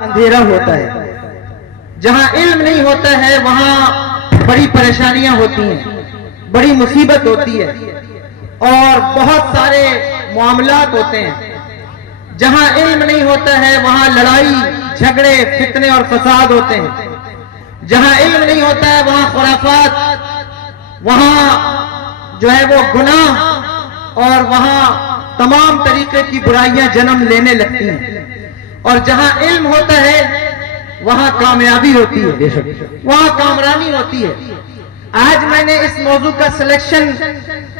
اندھیرا ہوتا ہے. جہاں علم نہیں ہوتا ہے وہاں بڑی پریشانیاں ہوتی ہیں, بڑی مصیبت ہوتی ہے اور بہت سارے معاملات ہوتے ہیں. جہاں علم نہیں ہوتا ہے وہاں لڑائی جھگڑے فتنے اور فساد ہوتے ہیں. جہاں علم نہیں ہوتا ہے وہاں خرافات, وہاں جو ہے وہ گناہ اور وہاں تمام طریقے کی برائیاں جنم لینے لگتی ہیں. اور جہاں علم ہوتا ہے وہاں کامیابی ہوتی ہے, وہاں کامرانی ہوتی ہے. آج میں نے اس موضوع کا سلیکشن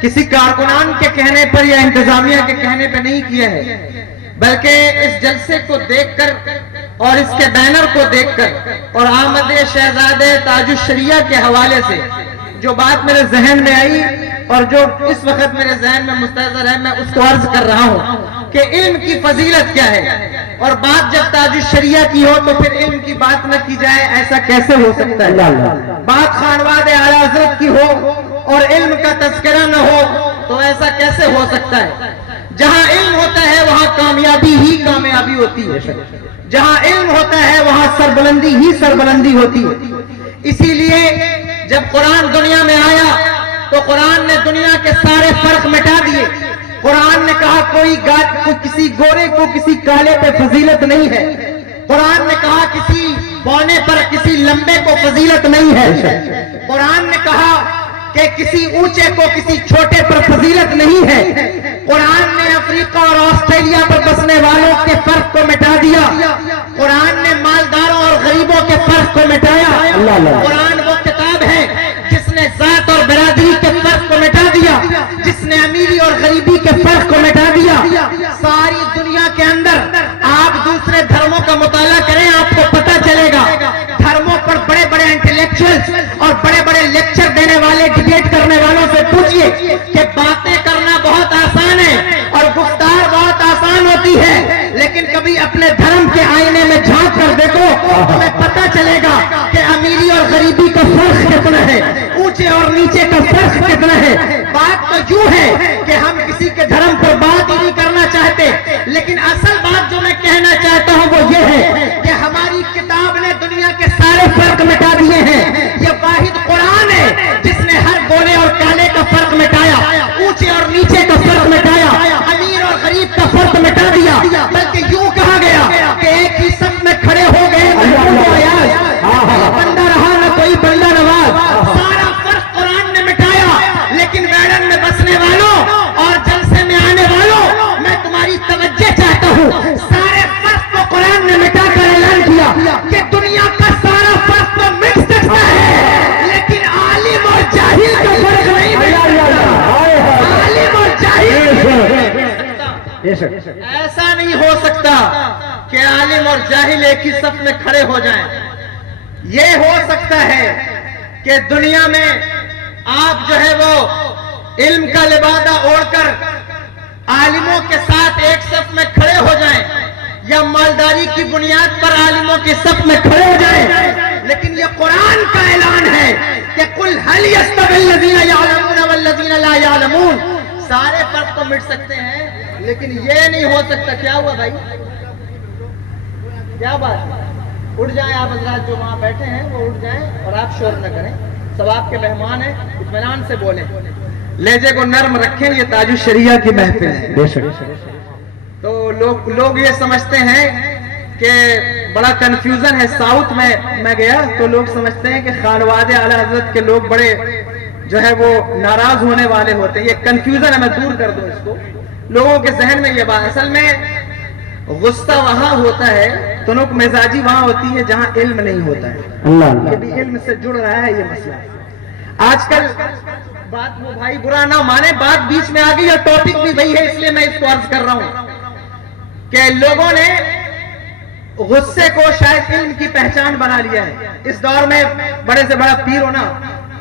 کسی کارکنان کے کہنے پر یا انتظامیہ کے کہنے پہ نہیں کیا ہے, بلکہ اس جلسے کو دیکھ کر اور اس کے بینر کو دیکھ کر اور آمد شہزادے تاج الشریعہ کے حوالے سے جو بات میرے ذہن میں آئی اور جو اس وقت میرے ذہن میں مستحضر ہے, میں اس کو عرض کر رہا ہوں کہ علم کی فضیلت کیا ہے. اور بات جب تاج الشریعہ کی ہو تو پھر علم کی بات نہ کی جائے, ایسا کیسے ہو سکتا ہے؟ بات خانواد اعلیٰ حضرت کی ہو اور علم کا تذکرہ نہ ہو تو ایسا کیسے ہو سکتا ہے؟ جہاں علم ہوتا ہے وہاں کامیابی ہی کامیابی ہوتی ہے. جہاں علم ہوتا ہے وہاں سربلندی ہی سربلندی ہوتی ہے. اسی لیے جب قرآن دنیا میں آیا تو قرآن نے دنیا کے سارے فرق مٹا دیے. قرآن نے کہا کوئی کسی گورے کو کسی کالے پہ فضیلت نہیں ہے. قرآن نے کہا کسی بونے پر کسی لمبے کو فضیلت نہیں ہے. قرآن نے کہا کہ کسی اونچے کو کسی چھوٹے پر فضیلت نہیں ہے. قرآن نے افریقہ اور آسٹریلیا پر بسنے والوں کے فرق کو مٹا دیا. قرآن نے مالداروں اور غریبوں کے فرق کو مٹایا. قرآن وہ کتاب ہے جس نے ذات اور برادری کے فرق کو مٹا دیا, جس نے امیری اور غریبی کے فرق کو مٹا دیا. ساری دنیا کے اندر آپ دوسرے دھرموں کا مطالعہ کریں, آپ کو پتہ چلے گا دھرموں پر بڑے بڑے انٹلیکچوئلز اور بڑے بڑے لیکچر دینے والے, ڈیبیٹ کرنے والوں سے پوچھئے کہ باتیں کرنا بہت آسان ہے اور گفتار بہت آسان ہوتی ہے, لیکن کبھی اپنے دھرم کے آئینے میں جھانک کر دیکھو تمہیں پتہ چلے گا کہ امیری اور غریبی کا فرق کتنا ہے, اونچے اور نیچے کا فرق کتنا ہے. بات تو یوں ہے کہ ہم کسی کے دھرم پر بات ہی نہیں کرنا چاہتے, لیکن اصل بات جو میں کہنا چاہتا ہوں وہ یہ ہے کہ ہماری کتاب نے دنیا کے سارے فرق مٹا دیے ہیں. یہ واحد قرآن ہے جس نے ہر گورے اور کالے کا فرق مٹایا, اونچے اور نیچے کا فرق مٹایا, امیر اور غریب کا فرق مٹا دیا. بلکہ یوں کہا گیا کہ ایک ہی صف میں کھڑے ہو گئے بندہ رہا نہ کوئی بندہ نواز. سارا فرق قرآن نے مٹایا. لیکن ویڈن میں بسنے والوں اور جلسے میں آنے والوں, میں تمہاری توجہ چاہتا ہوں, سارے فرق کو قرآن نے مٹا کر اعلان کیا کہ دنیا کا سارا فرق تو مٹ سکتا ہے لیکن عالم اور جاہل کا فرق نہیں مٹ سکتا. عالم اور جاہل ایسا نہیں ہو سکتا کہ عالم اور جاہل ایک ہی صف میں کھڑے ہو جائیں. یہ ہو سکتا ہے کہ دنیا میں آپ جو ہے وہ علم کا لبادہ اوڑھ کر عالموں کے ساتھ ایک صف میں کھڑے ہو جائیں یا مالداری کی بنیاد پر عالموں کی صف میں کھڑے ہو جائیں, لیکن یہ قرآن کا اعلان ہے کہ قل هل يستوي الذين يعلمون والذين لا يعلمون. سارے فرق تو مٹ سکتے ہیں لیکن یہ نہیں ہو سکتا. کیا ہوا بھائی, کیا بات؟ اٹھ جائیں آپ حضرات جو وہاں بیٹھے ہیں, وہ اٹھ جائیں اور آپ شور نہ کریں. سب آپ کے مہمان ہیں, اطمینان سے بولیں, لہجے کو نرم رکھیں. یہ تاج الشریعہ کی محفل ہے. تو لوگ یہ سمجھتے ہیں کہ بڑا کنفیوژن ہے. ساؤتھ میں گیا تو لوگ سمجھتے ہیں کہ خانواد اعلیٰ حضرت کے لوگ بڑے جو ہے وہ ناراض ہونے والے ہوتے ہیں. یہ کنفیوژن ہے, میں دور کر دوں اس کو. لوگوں کے ذہن میں یہ بات, اصل میں غصہ وہاں ہوتا ہے, تنک مزاجی وہاں ہوتی ہے جہاں علم نہیں ہوتا ہے. یہ بھی علم سے جڑ رہا ہے یہ مسئلہ. آج کل بات وہ بھائی برا نہ مانے, بات بیچ میں آ گئی اور ٹاپک بھی وہی ہے, اس لیے میں اس کو عرض کر رہا ہوں کہ لوگوں نے غصے کو شاید علم کی پہچان بنا لیا ہے. اس دور میں بڑے سے بڑا پیر ہونا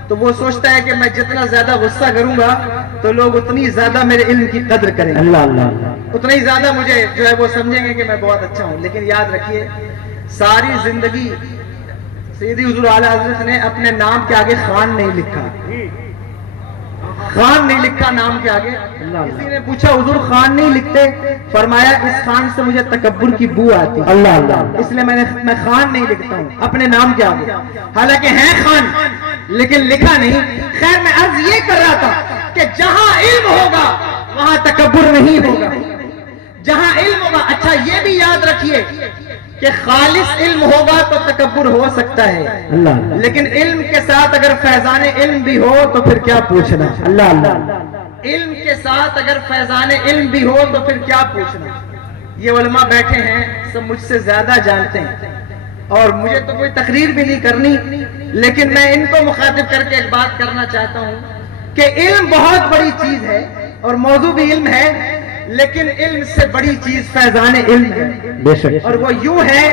تو وہ سوچتا ہے کہ میں جتنا زیادہ غصہ کروں گا تو لوگ اتنی زیادہ میرے علم کی قدر کریں گے, اتنا ہی زیادہ مجھے جو ہے وہ سمجھیں گے کہ میں بہت اچھا ہوں. لیکن یاد رکھیے ساری زندگی سیدی حضور اعلیٰ حضرت نے اپنے نام کے آگے خان نہیں لکھا. خان نہیں لکھتا نام کے آگے؟ کسی نے پوچھا حضور خان نہیں لکھتے؟ فرمایا اس خان سے مجھے تکبر کی بو آتی، اللہ اللہ، اس لیے میں خان نہیں لکھتا ہوں اپنے نام کے آگے، حالانکہ ہے خان لیکن لکھا نہیں۔ خیر میں عرض یہ کر رہا تھا کہ جہاں علم ہوگا وہاں تکبر نہیں ہوگا، جہاں علم ہوگا۔ اچھا یہ بھی یاد رکھیے کہ خالص علم ہوگا تو تکبر ہو سکتا ہے، لیکن علم کے ساتھ اگر فیضان علم بھی ہو تو پھر کیا پوچھنا، اللہ اللہ، علم کے ساتھ اگر فیضان علم بھی ہو تو پھر کیا پوچھنا۔ یہ علماء بیٹھے ہیں سب مجھ سے زیادہ جانتے ہیں اور مجھے تو کوئی تقریر بھی نہیں کرنی، لیکن میں ان کو مخاطب کر کے ایک بات کرنا چاہتا ہوں کہ علم بہت بڑی چیز ہے اور موضوع بھی علم ہے، لیکن علم سے بڑی چیز فیضان علم ہے، اور وہ یوں ہے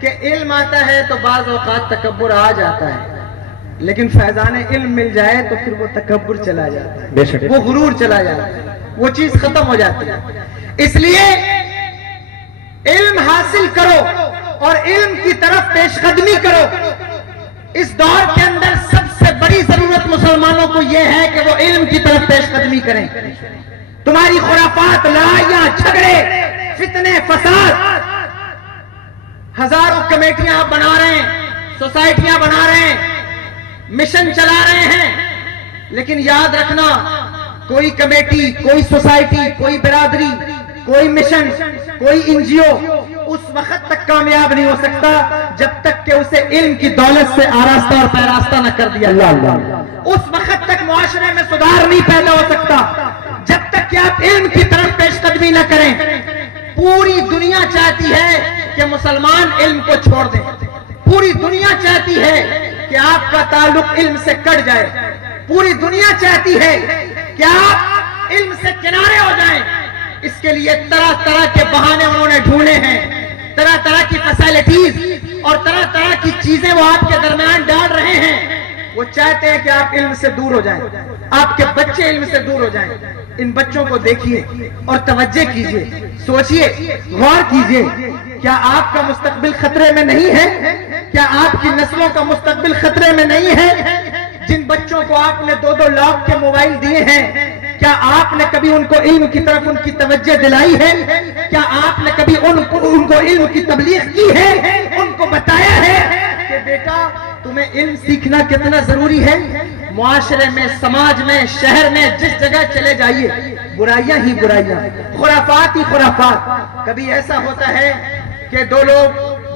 کہ علم آتا ہے تو بعض اوقات تکبر آ جاتا ہے، لیکن فیضان علم مل جائے تو پھر وہ تکبر چلا جاتا ہے، وہ غرور چلا جاتا ہے، وہ چیز ختم ہو جاتی ہے۔ اس لیے علم حاصل کرو اور علم کی طرف پیش قدمی کرو۔ اس دور کے اندر سب سے بڑی ضرورت مسلمانوں کو یہ ہے کہ وہ علم کی طرف پیش قدمی کریں۔ تمہاری خرافات، لڑائیاں، جھگڑے، فتنے، فساد، ہزاروں کمیٹیاں آپ بنا رہے ہیں، سوسائٹیاں بنا رہے ہیں، مشن چلا رہے ہیں، لیکن یاد رکھنا کوئی کمیٹی، کوئی سوسائٹی، کوئی برادری، کوئی مشن، کوئی NGO اس وقت تک کامیاب نہیں ہو سکتا جب تک کہ اسے علم کی دولت سے آراستہ اور پیراستہ نہ کر دیا جائے۔ اس وقت تک معاشرے میں سدھار نہیں پیدا ہو سکتا جب تک کہ آپ علم کی طرف پیش قدمی نہ کریں۔ پوری دنیا چاہتی ہے کہ مسلمان علم کو چھوڑ دیں، پوری دنیا چاہتی ہے کہ آپ کا تعلق علم سے کٹ جائے، پوری دنیا چاہتی ہے کہ آپ علم سے کنارے ہو جائیں۔ اس کے لیے طرح طرح کے بہانے انہوں نے ڈھونڈے ہیں، طرح طرح کی فیسلٹیز اور طرح طرح کی چیزیں وہ آپ کے درمیان ڈال رہے ہیں۔ وہ چاہتے ہیں کہ آپ علم سے دور ہو جائیں، آپ کے بچے علم سے دور ہو جائیں۔ ان بچوں کو دیکھیے اور توجہ کیجیے، سوچئے، غور کیجیے، کیا آپ کا مستقبل خطرے میں نہیں ہے؟ کیا آپ کی نسلوں کا مستقبل خطرے میں نہیں ہے؟ جن بچوں کو آپ نے 2-2 لاکھ کے موبائل دیے ہیں، کیا آپ نے کبھی ان کو علم کی طرف ان کی توجہ دلائی ہے؟ کیا آپ نے کبھی ان کو علم کی تبلیغ کی ہے؟ ان کو بتایا ہے کہ بیٹا تمہیں علم سیکھنا کتنا ضروری ہے؟ معاشرے میں، سماج میں، شہر میں جس جگہ چلے جائیے برائیاں ہی برائیاں، خرافات ہی خرافات۔ کبھی ایسا ہوتا ہے کہ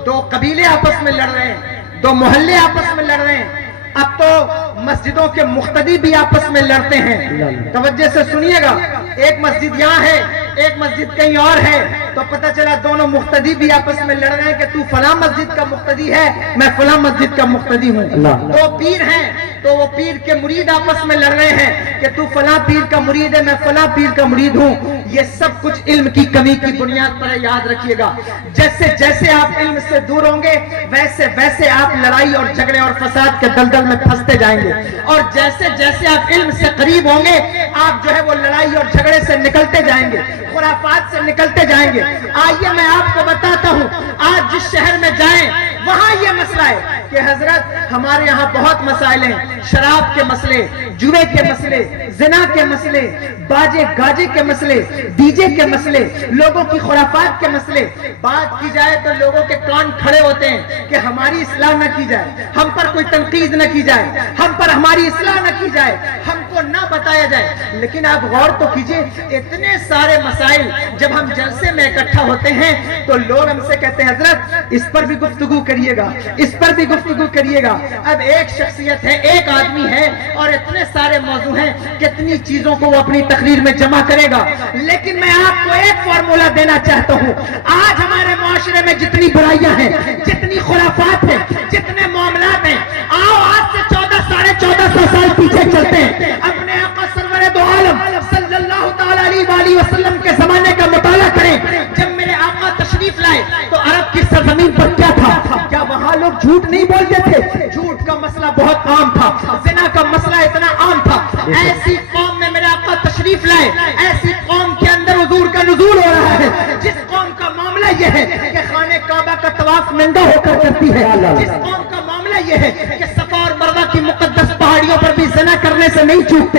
دو قبیلے آپس میں لڑ رہے ہیں، 2 محلے آپس میں لڑ رہے ہیں، اب تو مسجدوں کے مقتدی بھی آپس میں لڑتے ہیں۔ توجہ سے سنیے گا، ایک مسجد یہاں ہے، ایک مسجد کہیں اور ہے، تو پتہ چلا دونوں مقتدی بھی آپس میں لڑ رہے ہیں کہ تو فلاں مسجد کا مقتدی ہے، میں فلاں مسجد کا مقتدی ہوں۔ 2 پیر ہیں تو وہ پیر کے مرید آپس میں لڑ رہے ہیں کہ تو فلاں پیر کا مرید ہے، میں فلاں پیر کا مرید ہوں۔ یہ سب کچھ علم کی کمی کی بنیاد پر ہے، یاد رکھیے گا۔ جیسے جیسے آپ علم سے دور ہوں گے ویسے ویسے آپ لڑائی اور جھگڑے اور فساد کے دلدل میں پھنستے جائیں گے، اور جیسے جیسے آپ علم سے قریب ہوں گے آپ جو ہے وہ لڑائی اور جھگڑے سے نکلتے جائیں گے، خرافات سے نکلتے جائیں گے۔ آئیے میں آپ کو بتاتا ہوں، آج جس شہر میں جائیں وہاں یہ مسئلہ ہے کہ حضرت ہمارے یہاں بہت مسائل ہیں، شراب کے مسئلے، جوے کے مسئلے، زنا کے مسئلے، باجے گاجے کے مسئلے، ڈی جے کے مسئلے، لوگوں کی خرافات کے مسئلے۔ بات کی جائے تو لوگوں کے کان کھڑے ہوتے ہیں کہ ہماری اصلاح نہ کی جائے، ہم پر کوئی تنقید نہ کی جائے، ہم پر ہماری اصلاح نہ کی جائے، ہم کو نہ بتایا جائے۔ لیکن آپ غور تو کیجئے، اتنے سارے مسائل جب ہم جلسے میں اکٹھا ہوتے ہیں تو لوگ ہم سے کہتے ہیں حضرت اس پر بھی گفتگو کریے گا، اس پر بھی گفتگو کریے گا۔ اب ایک شخصیت ہے، ایک آدمی ہے اور اتنے سارے موضوع ہیں، کتنی چیزوں کو وہ اپنی تقریر میں جمع کرے گا۔ لیکن میں آپ کو ایک فارمولا دینا چاہتا ہوں، آج ہمارے معاشرے میں جتنی برائیاں ہیں، جتنی خرافات ہیں، جتنے معاملات ہیں، آؤ آج سے 1400 سال پیچھے چلتے ہیں، اپنے آقا سرور دو عالم صلی اللہ تعالی علیہ وسلم کے زمانے کا مطالعہ کریں۔ جب میرے آقا تشریف لائے تو عرب کی سرزمین پر کیا تھا؟ کیا وہاں لوگ جھوٹ نہیں بولتے تھے؟ جھوٹ کا مسئلہ بہت عام تھا، زنا کا مسئلہ اتنا عام تھا۔ ایسی قوم میں میرے آقا تشریف لائے، ایسی قوم کے اندر حضور کا نزول ہو رہا ہے جس قوم کا معاملہ یہ ہے کہ خانہ کعبہ کا طواف ننگا ہو کر کرتی ہے، جس قوم کا معاملہ یہ ہے کہ صفا اور مروہ کی مقدس پہاڑیوں پر بھی زنا کرنے سے نہیں چوکتے،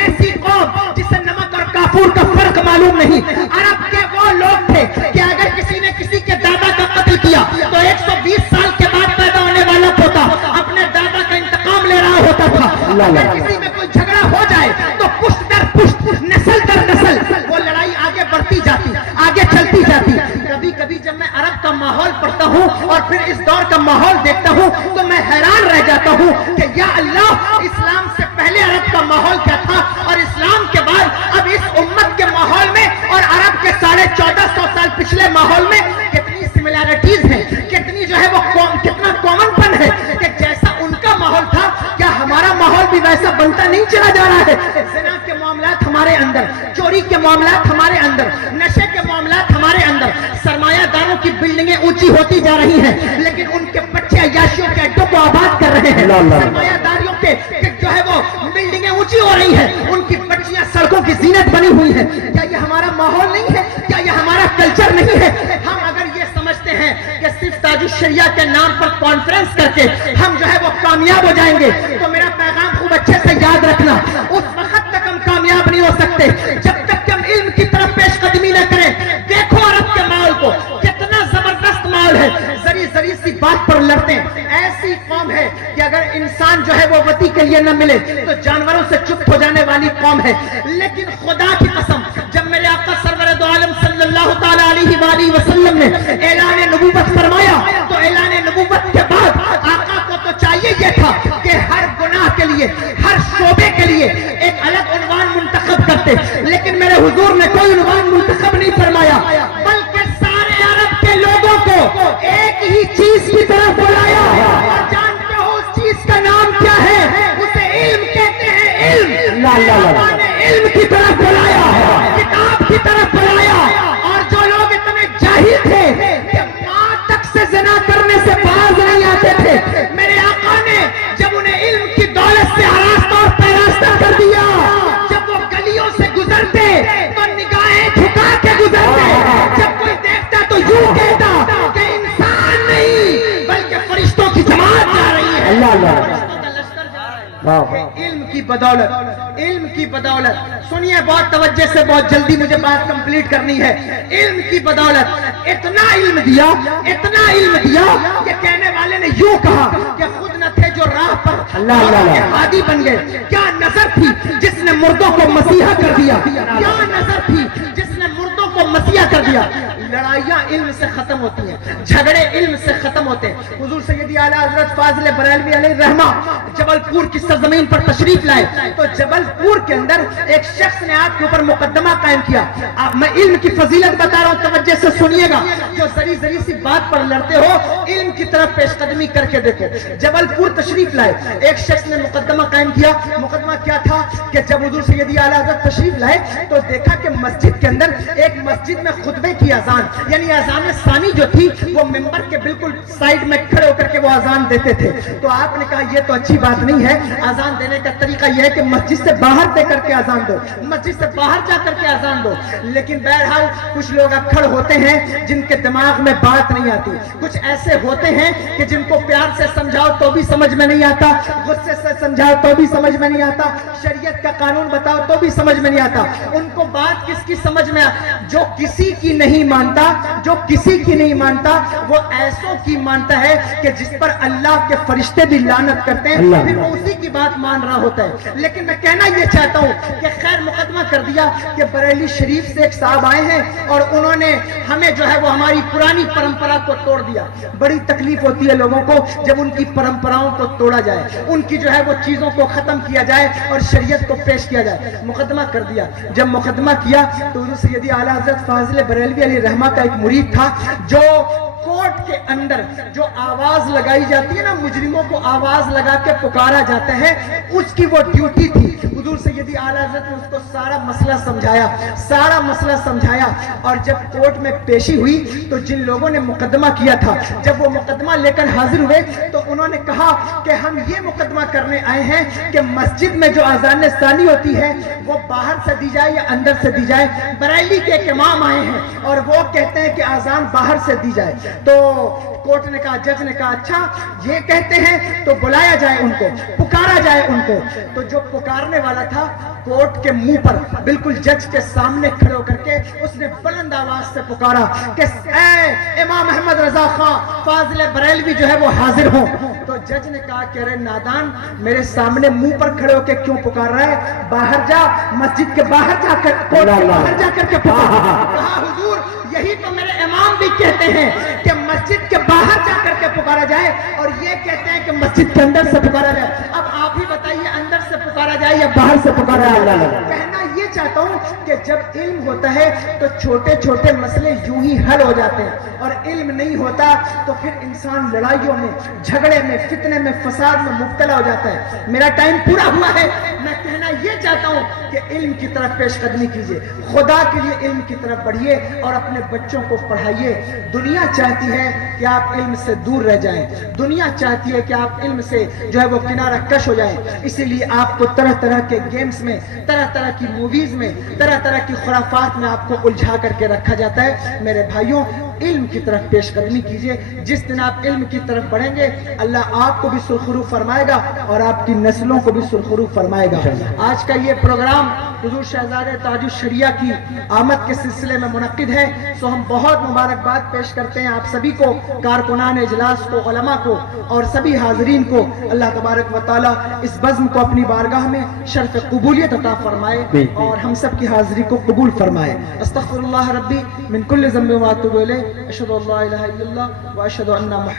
ایسی معلوم نہیں. عرب کے وہ لوگ تھے کہ اگر کسی نے کسی کے دادا کا قتل کیا تو 120 سال کے بعد پیدا ہونے والا پوتا اپنے دادا کا انتقام لے رہا ہوتا تھا. اگر کسی میں کوئی جھگڑا ہو جائے تو پشت در پشت، نسل در نسل وہ لڑائی آگے بڑھتی جاتی، آگے چلتی جاتی. کبھی کبھی جب میں عرب کا ماحول پڑھتا ہوں اور پھر اس دور کا ماحول دیکھتا ہوں تو میں حیران رہ جاتا ہوں کہ یا اللہ، اسلام سے پہلے عرب کا ماحول کیا تھا اور اسلام کے بعد اب اس امت کے ماحول میں اور عرب کے 1450 سال پچھلے ماحول میں کتنی سملیرٹیز ہیں، کتنی جو ہے وہ کتنا کامن پن ہے کہ جیسا ان کا ماحول تھا کیا ہمارا ماحول بھی ویسا بنتا نہیں چلا جا رہا ہے. زنا کے معاملات ہمارے اندر، چوری کے معاملات ہمارے اندر، نشے کے معاملات ہمارے اندر. سرمایہ داروں کی بلڈنگیں اونچی ہوتی جا رہی ہیں لیکن ان کے بچے عیاشیوں کے اڈوں کو آباد کر رہے ہیں. سرمایہ داریوں کے جو ہے وہ بلڈنگیں اونچی ہو رہی ہیں، ان کی بچیاں سڑکوں کی زینت بنی ہوئی ہیں. کیا یہ ہمارا ماحول نہیں ہے؟ کیا یہ ہمارا کلچر نہیں ہے؟ ہم اگر یہ سمجھتے ہیں کہ صرف تاج الشریعہ کے نام پر کانفرنس کر کے ہم جو ہے وہ کامیاب ہو جائیں گے تو میرا پیغام خوب اچھے سے یاد رکھنا، اس وقت تک ہم کامیاب نہیں ہو سکتے جب تک کہ ہم علم کی طرف پیش قدمی نہ کریں. دیکھو عرب کے ماحول کو، کتنا زبردست ماحول ہے. ذری ذری سی بات پر لڑتے ہیں. ایسی قوم ہے کہ اگر انسان جو ہے وہ وطی کے لیے نہ ملے تو جانوروں سے چپ ہو جانے والی قوم ہے. لیکن خدا کی قسم جب میرے آقا سرور دو عالم صلی اللہ تعالی علیہ وآلہ وسلم نے اعلان نبوت فرمایا تو اعلان نبوت کے بعد آقا کو تو چاہیے یہ تھا کہ ہر گناہ کے لیے، ہر شعبے کے لیے ایک الگ عنوان منتخب کرتے، لیکن میرے حضور نے کوئی عنوان منتخب نہیں فرمایا بلکہ سارے عرب کے لوگوں کو ایک ہی چیز کی طرف بلایا. اور جانتے ہو اس چیز کا نام کیا ہے؟ اسے علم کہتے ہیں. علم. اللہ نے علم کی طرف بلایا، کتاب کی طرف بلایا. اور جو لوگ اتنے جاہل تھے کہ ماں تک سے زنا کرنے سے باز نہیں آتے تھے، میرے آقا نے جب انہیں علم کی دولت سے ہراستہ اور پیراستہ کر دیا، جب وہ گلیوں سے گزرتے تو نگاہیں جھکا کے گزرتے، جب کوئی دیکھتا تو یوں کہتا کہ انسان نہیں بلکہ فرشتوں کی جماعت جا رہی ہے. علم کی بدولت، علم کی بدولت. سنیے بہت توجہ سے، بہت جلدی مجھے بات کمپلیٹ کرنی ہے. علم کی بدولت اتنا علم دیا، اتنا علم دیا کہ کہنے والے نے یوں کہا کہ خود نہ تھے جو راہ پر ہادی بن گئے. کیا نظر تھی جس نے مردوں کو مسیحا کر دیا، کیا نظر تھی جس نے مردوں کو مسیحا کر دیا. لڑائیاں علم سے ختم ہوتی ہیں، جھگڑے علم سے ختم ہوتے ہیں. حضور سیدی اعلیٰ حضرت فاضل بریلوی علیہ الرحمہ جبل پور کی سرزمین پر تشریف لائے تو جبل پور کے اندر ایک شخص نے آپ کے اوپر مقدمہ قائم کیا. میں علم کی فضیلت بتا رہا ہوں، توجہ سے سنیے گا. جو ذری ذری سی بات پر لڑتے ہو علم کی طرف پیش قدمی کر کے دیکھو. جبل پور تشریف لائے، ایک شخص نے مقدمہ قائم کیا. مقدمہ کیا تھا کہ جب حضور سیدی اعلیٰ حضرت تشریف لائے تو دیکھا کہ مسجد کے اندر ایک مسجد میں خطبے کی اذان، یعنی اذان ثانی جو تھی وہ ممبر کے بالکل سائیڈ میں کھڑے ہو کر کے وہ اذان دیتے تھے. تو آپ نے کہا یہ تو اچھی بات نہیں ہے، اذان دینے کا طریقہ یہ ہے کہ مسجد سے باہر دے کر کے اذان دو، مسجد سے باہر جا کر کے اذان دو. لیکن بہرحال کچھ لوگ اکھڑ ہوتے ہیں جن کے دماغ میں بات نہیں آتی، کچھ ایسے ہوتے ہیں کہ جن کو پیار سے سمجھاؤ تو بھی سمجھ میں نہیں آتا، غصے سے سمجھاؤ تو بھی سمجھ میں نہیں آتا، شریعت کا قانون بتاؤ تو بھی سمجھ میں نہیں آتا. ان کو بات کس کی سمجھ میں جو کسی کی نہیں مانتا، جو کسی کی نہیں مانتا وہ ایسوں کی مانتا ہے کہ جس پر اللہ کے فرشتے بھی لعنت کرتے ہیں، پھر وہ اسی کی بات مان رہا ہوتا ہے. لیکن میں کہنا یہ چاہتا ہوں کہ خیر مقدمہ کر دیا کہ بریلی شریف سے ایک صاحب آئے ہیں اور انہوں نے ہمیں جو ہے وہ ہماری پرانی پرمپرا کو توڑ دیا. بڑی تکلیف ہوتی ہے لوگوں کو جب ان کی پرمپراؤں کو توڑا جائے، ان کی جو ہے وہ چیزوں کو ختم کیا جائے اور شریعت کو پیش کیا جائے. مقدمہ کر دیا. جب مقدمہ کیا تو حضور سیدی اعلیٰ حضرت فاضل بریلوی علیہ الرحمہ کا ایک مرید تھا جو کورٹ کے اندر جو آواز لگائی جاتی ہے نا، مجرموں کو آواز لگا کے پکارا جاتا ہے، اس کی وہ ڈیوٹی تھی. حضور سیدی اعلیٰ حضرت نے اس کو سارا مسئلہ سمجھایا، سارا مسئلہ سمجھایا. اور جب کورٹ میں پیشی ہوئی تو جن لوگوں نے مقدمہ کیا تھا جب وہ مقدمہ لے کر حاضر ہوئے تو انہوں نے کہا کہ ہم یہ مقدمہ کرنے آئے ہیں کہ مسجد میں جو اذان ثانی ہوتی ہے وہ باہر سے دی جائے یا اندر سے دی جائے. بریلی کے ایک امام آئے ہیں اور وہ کہتے ہیں کہ اذان باہر سے دی جائے. تو کورٹ نے کہا, جج نے کہا اچھا یہ کہتے ہیں تو بلایا جائے ان کو, پکارا جائے ان کو. تو جو پکارنے والا تھا کورٹ کے منہ پر بالکل جج کے سامنے کھڑے ہو کر کے اس نے بلند آواز سے پکارا کہ اے امام احمد رضا خان فاضل بریلوی جو ہے وہ حاضر ہوں. تو جج نے کہا کہ ارے نادان, میرے سامنے منہ پر کھڑے ہو کے کیوں پکار رہا ہے, باہر جا, مسجد کے باہر جا کر, کورٹ کے باہر جا کر کے پکار. کہا حضور یہی تو میرے امام بھی کہتے ہیں کہ مسجد کے باہر جا کر کے پکارا جائے, اور یہ کہتے ہیں کہ مسجد کے اندر سے پکارا جائے. اب آپ ہی بتائیے اندر سے پکارا جائے یا باہر سے پکارا جائے. کہنا یہ چاہتا ہوں کہ جب علم ہوتا ہے تو چھوٹے چھوٹے مسئلے یوں ہی حل ہو جاتے ہیں, اور علم نہیں ہوتا تو پھر انسان لڑائیوں میں, جھگڑے میں, فتنے میں, فساد میں مبتلا ہو جاتا ہے. میرا ٹائم پورا ہوا ہے. میں کہنا یہ چاہتا ہوں کہ علم کی طرف پیش قدمی کیجیے, خدا کے لیے علم کی طرف بڑھیے اور اپنے بچوں کو پڑھائیے. دنیا چاہتی ہے کہ آپ علم سے دور رہ جائیں, دنیا چاہتی ہے کہ آپ علم سے جو ہے وہ کنارہ کش ہو جائیں. اسی لیے آپ کو طرح طرح کے گیمز میں, طرح طرح کی موویز میں, طرح طرح کی خرافات میں آپ کو الجھا کر کے رکھا جاتا ہے. میرے بھائیوں, علم کی طرف پیش قدمی کیجیے. جس دن آپ علم کی طرف بڑھیں گے اللہ آپ کو بھی سرخرو فرمائے گا اور آپ کی نسلوں کو بھی سرخرو فرمائے گا. آج کا یہ پروگرام حضور شہزادہ تاج الشریعہ کی آمد کے سلسلے میں منعقد ہے, سو ہم بہت مبارکباد پیش کرتے ہیں آپ سبھی کو, کارکنان اجلاس کو, علماء کو اور سبھی حاضرین کو. اللہ تبارک و تعالی اس بزم کو اپنی بارگاہ میں شرف قبولیت عطا فرمائے اور ہم سب کی حاضری کو قبول فرمائے. استغفر اللہ ربی من کل ذنب و اتوب الیہ, اشہد ان لا الہ الا اللہ و اشہد ان